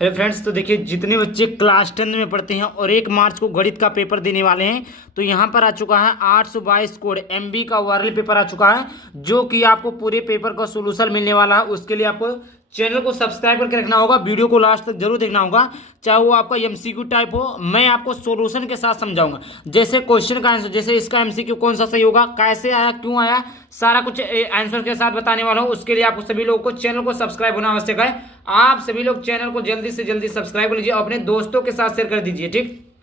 Hello friends, तो देखिए जितने बच्चे क्लास 10 में पढ़ते हैं और 1 मार्च को गणित का पेपर देने वाले हैं, तो यहाँ पर आ चुका है 822 कोड एमबी का वायरल पेपर आ चुका है, जो कि आपको पूरे पेपर का सोल्यूशन मिलने वाला है। उसके लिए आपको चैनल को सब्सक्राइब करके रखना होगा, वीडियो को लास्ट तक जरूर देखना होगा, चाहे वो आपका एमसीक्यू टाइप हो। मैं आपको सोल्यूशन के साथ समझाऊंगा, जैसे क्वेश्चन का आंसर, जैसे इसका एमसीक्यू कौन सा सही होगा, कैसे आया, क्यों आया, सारा कुछ आंसर के साथ बताने वाला हूँ। उसके लिए आपको सभी लोगों को चैनल को सब्सक्राइब होना आवश्यक है। आप सभी लोग चैनल को जल्दी से जल्दी सब्सक्राइब कर लीजिए और अपने दोस्तों के साथ शेयर कर दीजिए, ठीक।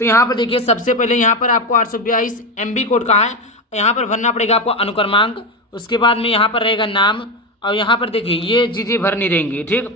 तो यहाँ पर देखिए, सबसे पहले यहाँ पर आपको 822 एमबी कोड का है, यहाँ पर भरना पड़ेगा आपको अनुक्रमांक। उसके बाद में यहाँ पर रहेगा नाम, और यहाँ पर देखिए ये चीज़ें भरनी रहेंगी, ठीक।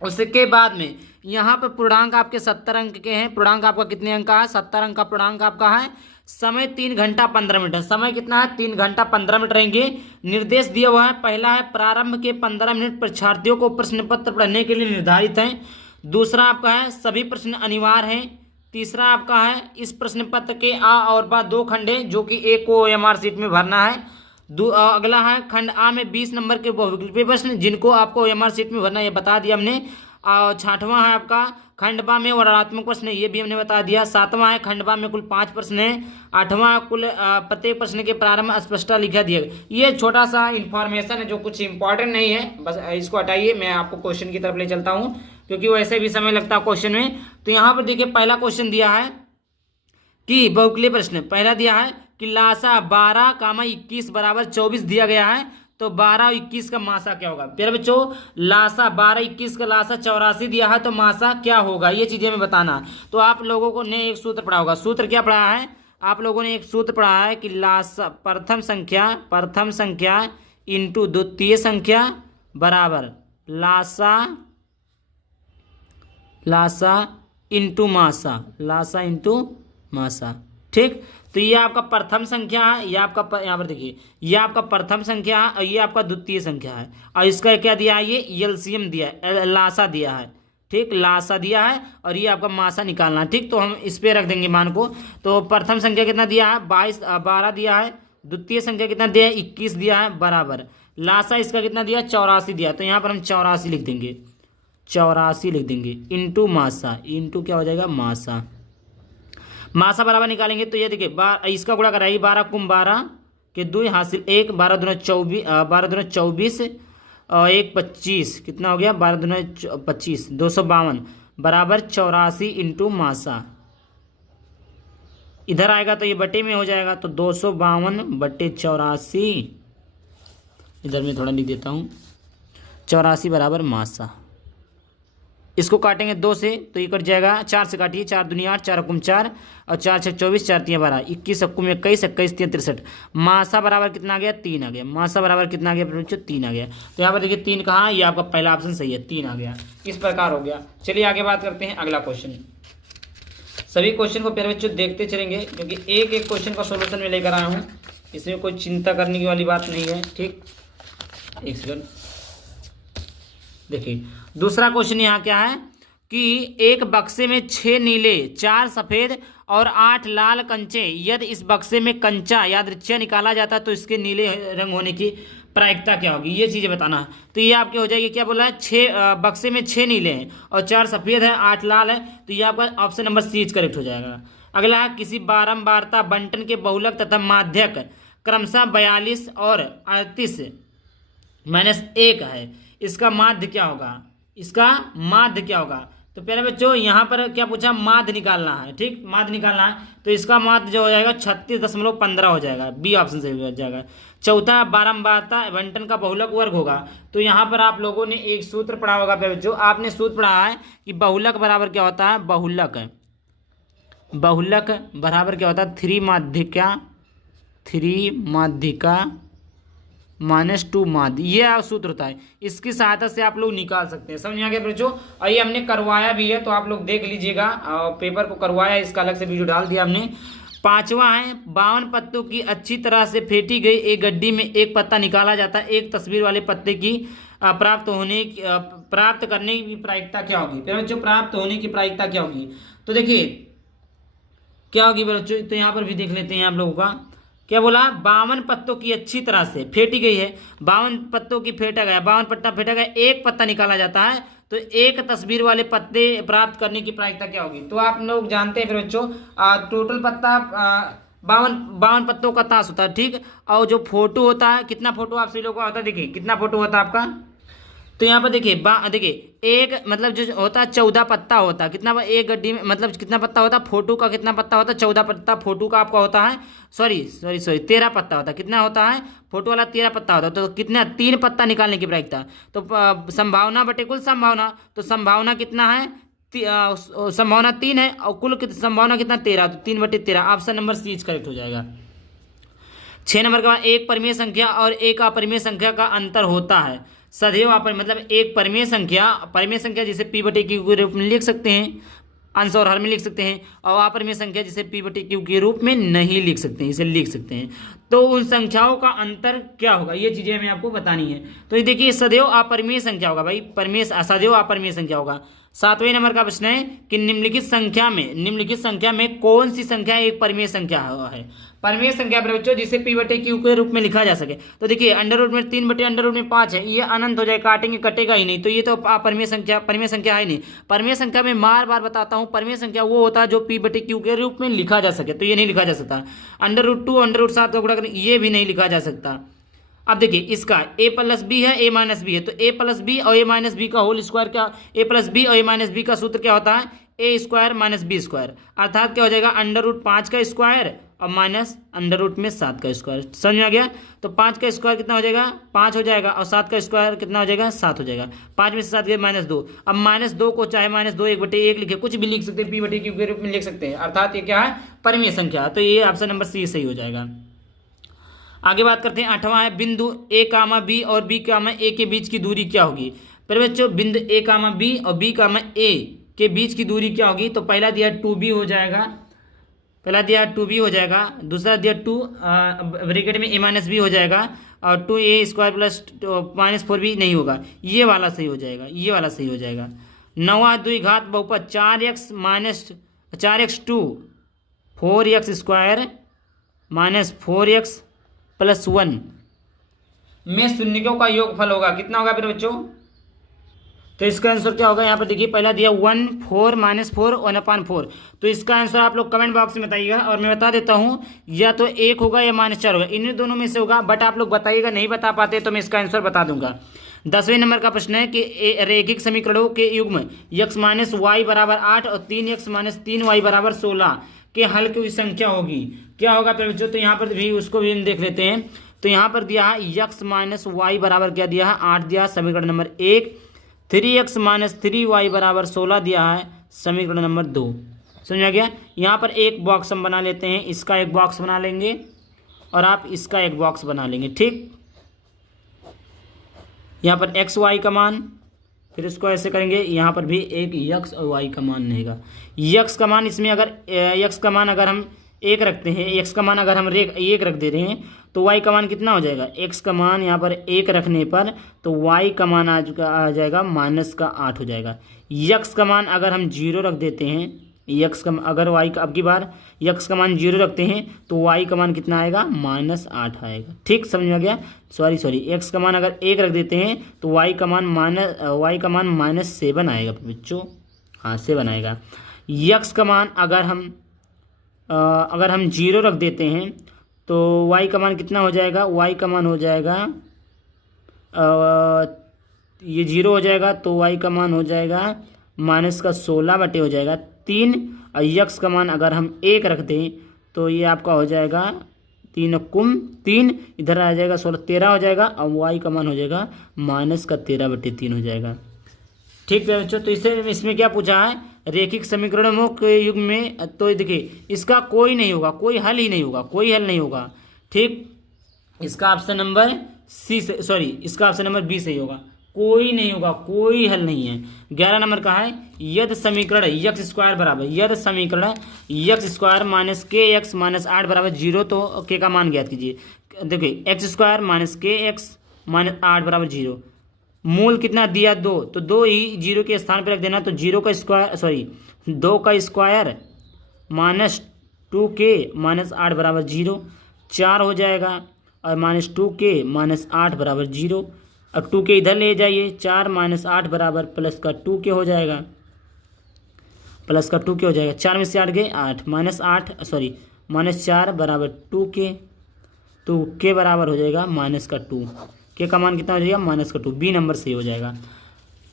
उसके बाद में यहाँ पर पूर्णांक आपके 70 अंक के हैं। पूर्णांक आपका कितने अंक का है? 70 अंक का पूर्णांक आपका है। समय 3 घंटा 15 मिनट है। समय कितना है? 3 घंटा 15 मिनट रहेंगे। निर्देश दिया हुआ है, पहला है प्रारंभ के 15 मिनट परीक्षार्थियों को प्रश्न पत्र पढ़ने के लिए निर्धारित है। दूसरा आपका है सभी प्रश्न अनिवार्य हैं। तीसरा आपका है इस प्रश्न पत्र के आ और बा 2 खंड हैं, जो कि एक को ओएमआर शीट में भरना है। अगला है खंड आ में 20 नंबर के बहुविकल्पीय प्रश्न, जिनको आपको ओएमआर शीट में भरना, ये बता दिया हमने। और 6वां है आपका खंड बा में वर्णनात्मक प्रश्न, ये भी हमने बता दिया। 7वां है खंड बा में कुल 5 प्रश्न हैं। 8वां कुल प्रत्येक प्रश्न के प्रारंभ में स्पष्टता लिखा दिया। ये छोटा सा इंफॉर्मेशन है जो कुछ इंपॉर्टेंट नहीं है, बस इसको हटाइए। मैं आपको क्वेश्चन की तरफ ले चलता हूँ, क्योंकि वैसे भी समय लगता है क्वेश्चन में। तो यहाँ पर देखिए पहला क्वेश्चन दिया है कि बहुविकल्पीय प्रश्न पहला दिया है कि लासा 12, 21 बराबर 24 दिया गया है, तो 12 और 21 का मासा क्या होगा। प्यारे बच्चों, लासा 12, 21 का लासा 84 दिया है, तो मासा क्या होगा, ये चीजें हमें बताना। तो आप लोगों ने एक सूत्र पढ़ा होगा। सूत्र क्या पढ़ा है आप लोगों ने? एक सूत्र पढ़ा है कि लासा प्रथम संख्या इंटू द्वितीय संख्या बराबर लासा इंटू मासा, ठीक। तो ये आपका प्रथम संख्या है, ये आपका यहाँ पर देखिए, ये आपका प्रथम संख्या है और ये आपका द्वितीय संख्या है। और इसका क्या दिया है? ये एलसीएम दिया है, लासा दिया है, ठीक। लासा दिया है और ये आपका मासा निकालना है, ठीक। तो हम इस पे रख देंगे मान को। तो प्रथम संख्या कितना दिया है? 12 दिया है। द्वितीय संख्या कितना दिया है? 21 दिया है, बराबर लासा इसका कितना दिया? 84 दिया। तो यहाँ पर हम 84 लिख देंगे, 84 लिख देंगे इंटू मासा। इंटू क्या हो जाएगा? मासा बराबर निकालेंगे तो ये देखिए इसका गुणा कराइए, 12 कुम 12 के 2 हासिल 1, 12 दूना 24 और 1 25, कितना हो गया? 12 दूना 25, 252 बराबर 84 इंटू मासा। इधर आएगा तो ये बटे में हो जाएगा, तो 252 बटे 84, इधर में थोड़ा लिख देता हूँ, 84 बराबर मासा। इसको काटेंगे 2 से तो ये कट जाएगा, 4 से काटिए, 4 दूनी 8, 4 हुकुम 4 और 4 6 24, 4 3 12, 21 हुकुम 21, 21 3 63। मासा बराबर कितना आ गया? 3 आ गया। मासा बराबर कितना आ गया बच्चों? 3 आ गया। तो यहाँ पर देखिए 3 कहाँ? ये आपका पहला ऑप्शन सही है, 3 आ गया। इस प्रकार हो गया। चलिए आगे बात करते हैं अगला क्वेश्चन। सभी क्वेश्चन को प्यारे बच्चों देखते चलेंगे, क्योंकि एक एक क्वेश्चन का सोल्यूशन मैं लेकर आया हूँ, इसमें कोई चिंता करने की वाली बात नहीं है, ठीक। एक सेकंड देखिए, दूसरा क्वेश्चन यहाँ क्या है कि एक बक्से में 6 नीले, 4 सफेद और 8 लाल कंचे, यदि इस बक्से में कंचा यादृच्छिक निकाला जाता है तो इसके नीले रंग होने की प्रायिकता क्या होगी, ये चीज़ें बताना है। तो ये आपके हो जाएगी, क्या बोला है? 6 बक्से में 6 नीले हैं और 4 सफेद है, 8 लाल है, तो ये आपका ऑप्शन नंबर सी करेक्ट हो जाएगा। अगला है किसी बारंबारता बंटन के बहुलक तथा माध्यक क्रमशः 42 और 38 -1 है, इसका माध्य क्या होगा? तो प्यारे बच्चों यहाँ पर क्या पूछा? माध्य निकालना है, ठीक। माध्य निकालना है, तो इसका माध्य जो हो जाएगा 36.15 हो जाएगा, बी ऑप्शन से हो जाएगा। चौथा बारंबारता बंटन का बहुलक वर्ग होगा। तो यहाँ पर आप लोगों ने एक सूत्र पढ़ा होगा प्यारे बच्चों, आपने सूत्र पढ़ा है कि बहुलक बराबर क्या होता है? बहुलक बराबर क्या होता है? 3 माध्यिका -2 माध्य, ये सूत्र होता है। इसकी सहायता से आप लोग निकाल सकते हैं। समझ में आ गया बच्चों? और ये हमने करवाया भी है, तो आप लोग देख लीजिएगा, पेपर को करवाया, इसका अलग से वीडियो डाल दिया हमने। 5वां है 52 पत्तों की अच्छी तरह से फेंटी गई एक गड्डी में एक पत्ता निकाला जाता है, एक तस्वीर वाले पत्ते की प्राप्त करने की प्रायिकता क्या होगी? फिर बच्चों प्राप्त होने की प्रायिकता क्या होगी? तो देखिए क्या होगी बच्चों, तो यहाँ पर भी देख लेते हैं आप लोगों का। क्या बोला? 52 पत्तों की अच्छी तरह से फेंटी गई है, 52 पत्तों की फेंटा गया, 52 पत्ता फेंटा गया, एक पत्ता निकाला जाता है, तो तो एक तस्वीर वाले पत्ते प्राप्त करने की प्रायिकता क्या होगी। तो आप लोग जानते हैं फिर बच्चों, टोटल पत्ता 52 पत्तों का ताश होता है, ठीक। और जो फोटो होता है, कितना फोटो आप सभी लोगों का होता है, देखिए कितना फोटो होता है आपका। तो यहाँ पर देखिए देखिए एक मतलब जो होता है 14 पत्ता होता है, कितना एक गड्डी में मतलब कितना पत्ता होता है, फोटो का कितना पत्ता होता है, 14 पत्ता फोटो का आपका होता है। सॉरी 13 पत्ता होता है। कितना होता है, फोटो वाला 13 पत्ता होता है। तो कितना, 3 पत्ता निकालने की प्रायिकता। तो संभावना बटे कुल संभावना, तो संभावना कितना है, संभावना 3 है और कुल संभावना कितना 13, तो 3/13। ऑप्शन नंबर सी करेक्ट हो जाएगा। 6 नंबर का, एक परिमेय संख्या और एक अपरिमेय संख्या का अंतर होता है सदैव मतलब एक परिमेय संख्या जिसे p/q के रूप में लिख सकते हैं, अंश और हर में लिख सकते हैं, और अपरिमेय संख्या जिसे p/q के रूप में नहीं लिख सकते हैं, इसे लिख सकते हैं। तो उन संख्याओं का अंतर क्या होगा, ये चीजें हमें आपको बतानी है। तो ये देखिए सदैव अपरिमेय संख्या होगा भाई, सदैव अपरिमेय संख्या होगा। 7वें नंबर का प्रश्न है कि निम्नलिखित संख्या में कौन सी संख्या एक परिमेय संख्या है। परिमेय संख्या बच्चों जिसे p/q के रूप में लिखा जा सके। तो देखिए अंडर रूट में 3/√5 है, ये अनंत हो जाए, काटेंगे कटेगा ही नहीं, तो ये तो परिमेय संख्या है नहीं। परिमेय संख्या में बार बार बताता हूँ, परिमेय संख्या वो होता है जो p/q के रूप में लिखा जा सके, तो ये नहीं लिखा जा सकता। अंडर रूट 2 अंडर रूट 7 का गुणा करें, ये भी नहीं लिखा जा सकता। अब देखिए इसका a+b है, a-b है, तो a+b और a-b का होल स्क्वायर क्या, a+b और a-b का सूत्र क्या होता है, a² - b², अर्थात क्या हो जाएगा, अंडर रूट 5 का स्क्वायर और माइनस अंडर रूट 7 का स्क्वायर। समझ में आ गया। तो 5 का स्क्वायर कितना हो जाएगा, 5 हो जाएगा, और 7 का स्क्वायर कितना हो जाएगा, 7 हो जाएगा। 5 में से 7 गए -2। अब -2 को चाहे -2 1/1 लिखे, कुछ भी लिख सकते हैं, p/q के रूप में लिख सकते हैं, अर्थात ये क्या है, परिमेय संख्या। तो ये ऑप्शन नंबर सी सही हो जाएगा। आगे बात करते हैं, 8वां है, बिंदु a, b और b, a के बीच की दूरी क्या होगी। पर बच्चों बिंदु a, b और b, a के बीच की दूरी क्या होगी। तो पहला दिया 2b हो जाएगा, दूसरा दिया 2 ब्रैकेट में a-b हो जाएगा, और 2a² + -4b नहीं होगा, ये वाला सही हो जाएगा। 9वां द्विघात बहुपद 4x2 4x² - 4x + 1 में शून्यों का योगफल होगा, कितना होगा फिर बच्चों। तो इसका आंसर क्या होगा, यहाँ पर देखिए पहला दिया 1 4 -4 1/4। तो इसका आंसर आप लोग कमेंट बॉक्स में बताइएगा, और मैं बता देता हूँ या तो 1 होगा या -4 होगा, इन्हीं दोनों में से होगा, बट आप लोग बताइएगा, नहीं बता पाते तो मैं इसका आंसर बता दूंगा। 10वें नंबर का प्रश्न है कि रैखिक समीकरणों के युग्म x - y = 8 और 3x - 3y = 16 के हल की संख्या होगी, क्या होगा फिर बच्चों। तो यहाँ पर भी उसको भी हम देख लेते हैं। तो यहाँ पर दिया है x - y बराबर क्या दिया है, 8 दिया, समीकरण नंबर 1। 3x - 3y = 16 दिया है, समीकरण नंबर 2। समझ आ गया। यहाँ पर एक बॉक्स हम बना लेते हैं, इसका एक बॉक्स बना लेंगे और आप इसका एक बॉक्स बना लेंगे, ठीक। यहाँ पर x y का मान, फिर इसको ऐसे करेंगे, यहाँ पर भी एक x और y का मान रहेगा। x का मान इसमें अगर x का मान अगर हम 1 रखते हैं, x का मान अगर हम 1 रख दे रहे हैं, तो y का मान कितना हो जाएगा, x का मान यहाँ पर 1 रखने पर तो y का मान आ जाएगा -8 हो जाएगा। x का मान अगर हम 0 रख देते हैं, x का अगर y का अब की बार x का मान 0 रखते हैं तो y का मान कितना आएगा, -8 आएगा, ठीक। समझ में आ गया। सॉरी x का मान अगर 1 रख देते हैं तो y का मान -7 आएगा बच्चों, हाँ 7 आएगा। x का मान अगर हम 0 रख देते हैं तो y का मान कितना हो जाएगा, y का मान हो जाएगा ये 0 हो जाएगा, तो y का मान हो जाएगा -16 हो जाएगा 3, और x का मान अगर हम 1 रख दें तो ये आपका हो जाएगा 3 इधर आ जाएगा 16 13 हो जाएगा, और y का मान हो जाएगा -13/3 हो जाएगा, ठीक है बच्चों। तो इसमें क्या पूछा है, रैखिक समीकरणों के युग में। तो देखिए इसका कोई नहीं होगा, कोई हल नहीं होगा, ठीक। इसका ऑप्शन नंबर इसका ऑप्शन नंबर बी सही होगा, कोई नहीं होगा, कोई हल नहीं है। 11 नंबर का है, यदि समीकरण x² - kx - 8 = 0, तो k का मान ज्ञात कीजिए। देखिए x² - kx - 8 = 0, मूल कितना दिया 2, तो 2 ही 0 के स्थान पर रख देना, तो 2 का स्क्वायर -2k - 8 = 0, 4 हो जाएगा, और -2k - 8 = 0, अब 2 के इधर ले जाइए, 4 - 8 बराबर प्लस का 2 के हो जाएगा, प्लस का 2 के हो जाएगा, 4 में से 8 गए 8, -4 बराबर 2 के, तो के बराबर हो जाएगा माइनस का 2, के का मान कितना हो जाएगा -2, बी नंबर सही हो जाएगा।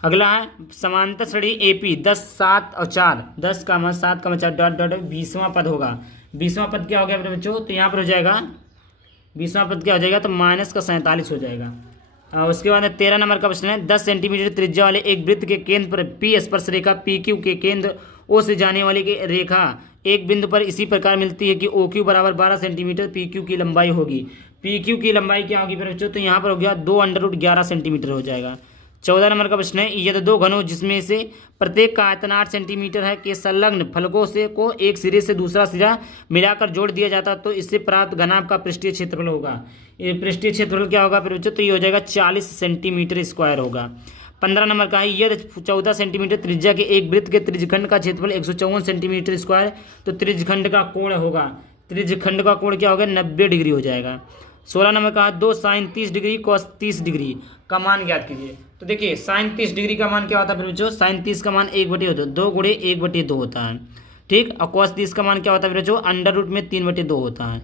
अगला है समांतर श्रेणी एपी 10, 7 और 4, 10, 7, 4 डॉट डॉट 20वां पद होगा। 20वां पद क्या हो गया मेरे बच्चों, तो यहाँ पर हो जाएगा 20वां पद क्या हो जाएगा, तो -47 हो जाएगा। उसके बाद 13 नंबर का प्रश्न है 10 सेंटीमीटर त्रिज्या वाले एक वृत्त के केंद्र पर पी स्पर्श रेखा पी क्यू के केंद्र ओ से जाने वाली की रेखा एक बिंदु पर इसी प्रकार मिलती है कि ओ क्यू बराबर 12 सेंटीमीटर पी क्यू की लंबाई होगी। पी क्यू की लंबाई क्या होगी मेरे बच्चों, तो यहाँ पर हो गया 2√11 सेंटीमीटर हो जाएगा। 14 नंबर का प्रश्न है यदि दो घनों जिसमें से प्रत्येक का आयतन 8 सेंटीमीटर है के संलग्न फलकों से को एक सिरे से दूसरा सिरा मिलाकर जोड़ दिया जाता तो इससे प्राप्त घनाभ का पृष्ठीय क्षेत्रफल होगा। ये पृष्ठीय क्षेत्रफल क्या होगा फिर बच्चों, तो ये हो जाएगा 40 सेंटीमीटर स्क्वायर होगा। 15 नंबर का है यदि 14 सेंटीमीटर त्रिज्या के एक वृत्त के त्रिज्यखंड का क्षेत्रफल 154 सेंटीमीटर स्क्वायर तो त्रिज्यखंड का कोण होगा, त्रिज्यखंड का कोण क्या होगा 90 डिग्री हो जाएगा। 16 नंबर का 2 sin 30 डिग्री cos 30 डिग्री का मान ज्ञात कीजिए। तो देखिए sin 30 डिग्री का मान क्या होता है फिर बच्चों, sin 30 का मान 1/2 होता है, 2 × 1/2 होता है, ठीक। और cos 30 का मान क्या होता है फिर बच्चों, √3/2 होता है,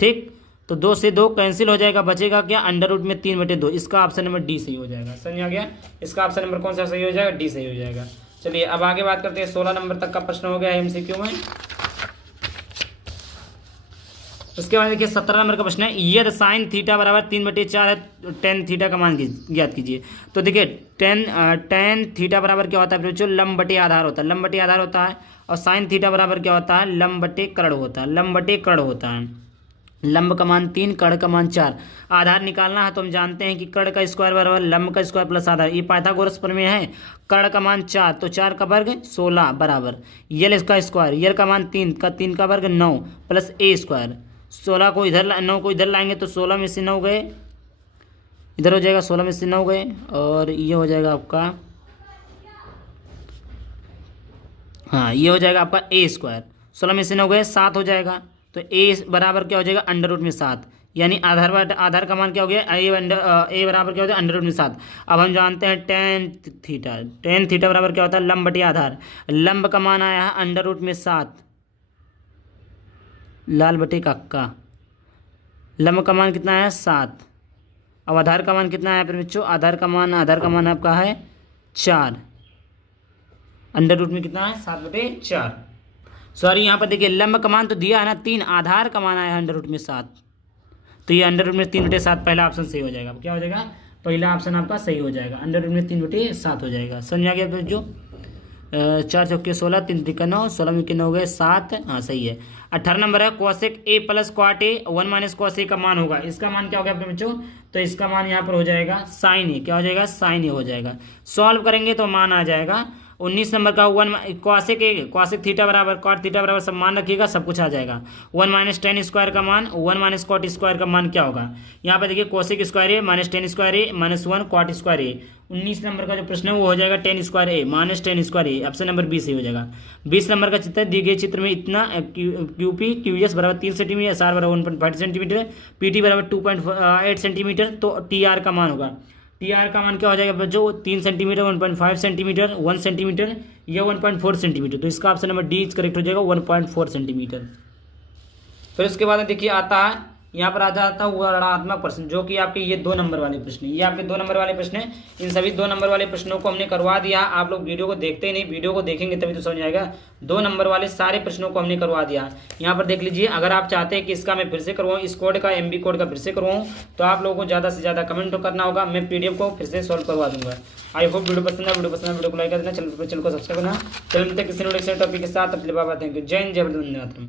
ठीक। तो 2 से 2 कैंसिल हो जाएगा, बचेगा क्या √3/2। इसका ऑप्शन नंबर डी सही हो जाएगा। समझ आ गया, इसका ऑप्शन नंबर कौन सा सही हो जाएगा, डी सही हो जाएगा। चलिए अब आगे बात करते हैं, 16 नंबर तक का प्रश्न हो गया है एमसीक्यू में। उसके बाद देखिए 17 नंबर का प्रश्न है यदि sin थीटा बराबर 3/4 है tan थीटा का मान ज्ञात कीजिए। तो देखिए tan थीटा बराबर क्या होता है बच्चों, लंब बटे आधार होता है, लंब बटे आधार होता है। और sin थीटा बराबर क्या होता है, लंब बटे कर्ण होता है, लंब बटे कर्ण होता है। लंब का मान 3, कर्ण का मान 4। आधार निकालना है तो हम जानते हैं कि कर्ण का स्क्वायर बराबर लंब का स्क्वायर प्लस आधार, ये पाइथागोरस प्रमेय है। कर्ण का मान 4 तो 4 का वर्ग 16 बराबर यल इसका स्क्वायर, यल का मान 3 का वर्ग 9 प्लस ए स्क्वायर। 16 को इधर 9 को इधर लाएंगे तो 16 में से 9 गए, इधर हो जाएगा 16 में से 9 गए, और ये हो जाएगा आपका, हाँ ये हो जाएगा आपका ए स्क्वायर। 16 में से 9 गए 7 हो जाएगा, तो ए बराबर क्या हो जाएगा √7, यानी आधार का मान क्या हो गया, ए बराबर क्या होता है √7। अब हम जानते हैं tan थीटा बराबर क्या होता है, लंब बटे आधार। लंब का मान आया है √7, लाल बटे का लंब का मान कितना है 7। अब आधार का मान कितना है फिर बच्चों, आधार का मान आपका है 4, अंडर में कितना है 7/4। सॉरी यहाँ पर देखिए लंब का मान तो दिया है ना 3, आधार का मान आया है √7, तो ये √3/7 पहला ऑप्शन सही हो जाएगा। क्या हो जाएगा, पहला ऑप्शन आपका सही हो जाएगा, √3/7 हो जाएगा। समझ आ गया फिर जो 4 चौके 16, 3 त्रिका 9, 16 में 9 गए 7, हाँ सही है। 18 नंबर है cosec a plus cot a 1 - cos a का मान होगा। इसका मान क्या हो गया अपने बच्चों, तो इसका मान यहाँ पर हो जाएगा sin a, क्या हो जाएगा sin a हो जाएगा। सॉल्व करेंगे तो मान आ जाएगा। 19 नंबर का cosec थीटा बराबर cot थीटा बराबर सब मान रखिएगा, सब कुछ आ जाएगा। 1 - tan स्क्वायर का मान 1 - cot स्क्वायर का मान क्या होगा, यहाँ पर देखिए cosec square a - tan square a -1 cot square a। 19 नंबर का जो प्रश्न है वो हो जाएगा tan square a -tan square a, option नंबर बी सही हो जाएगा। 20 नंबर का चित्र दिए गए चित्र में इतना QS बराबर 3 सेंटीमीटर, SR बराबर 1.5 सेंटीमीटर, PT बराबर 2.8 सेंटीमीटर, तो TR का मान होगा। TR का मान क्या हो जाएगा बच्चों, 3 सेंटीमीटर 1.5 सेंटीमीटर 1 सेंटीमीटर या 1.4 सेंटीमीटर, तो इसका ऑप्शन नंबर डी करेक्ट हो जाएगा 1.4 सेंटीमीटर। फिर उसके बाद देखिए आता है यहाँ पर आ जाता है वर्णनात्मक प्रश्न, जो कि आपके ये 2 नंबर वाले प्रश्न, ये आपके 2 नंबर वाले प्रश्न हैं। इन सभी 2 नंबर वाले प्रश्नों को हमने करवा दिया। आप लोग वीडियो को देखते ही नहीं, वीडियो को देखेंगे तभी तो समझ आएगा। 2 नंबर वाले सारे प्रश्नों को हमने करवा दिया। यहाँ पर देख लीजिए, अगर आप चाहते हैं कि इसका मैं फिर से करवाऊँ, इस कोड का MB कोड का फिर से करवाऊँ, तो आप लोगों को ज़्यादा से ज़्यादा कमेंट करना होगा, मैं PDF को फिर से सॉल्व करवा दूंगा। आई होप वीडियो पसंद है, वीडियो को लाइक कर देना, चैनल को सब्सक्राइब करना। चैनल में किसी टॉपिक के साथ अपने बाबा थैंक यू। जय हिंद, जय वंदे मातरम।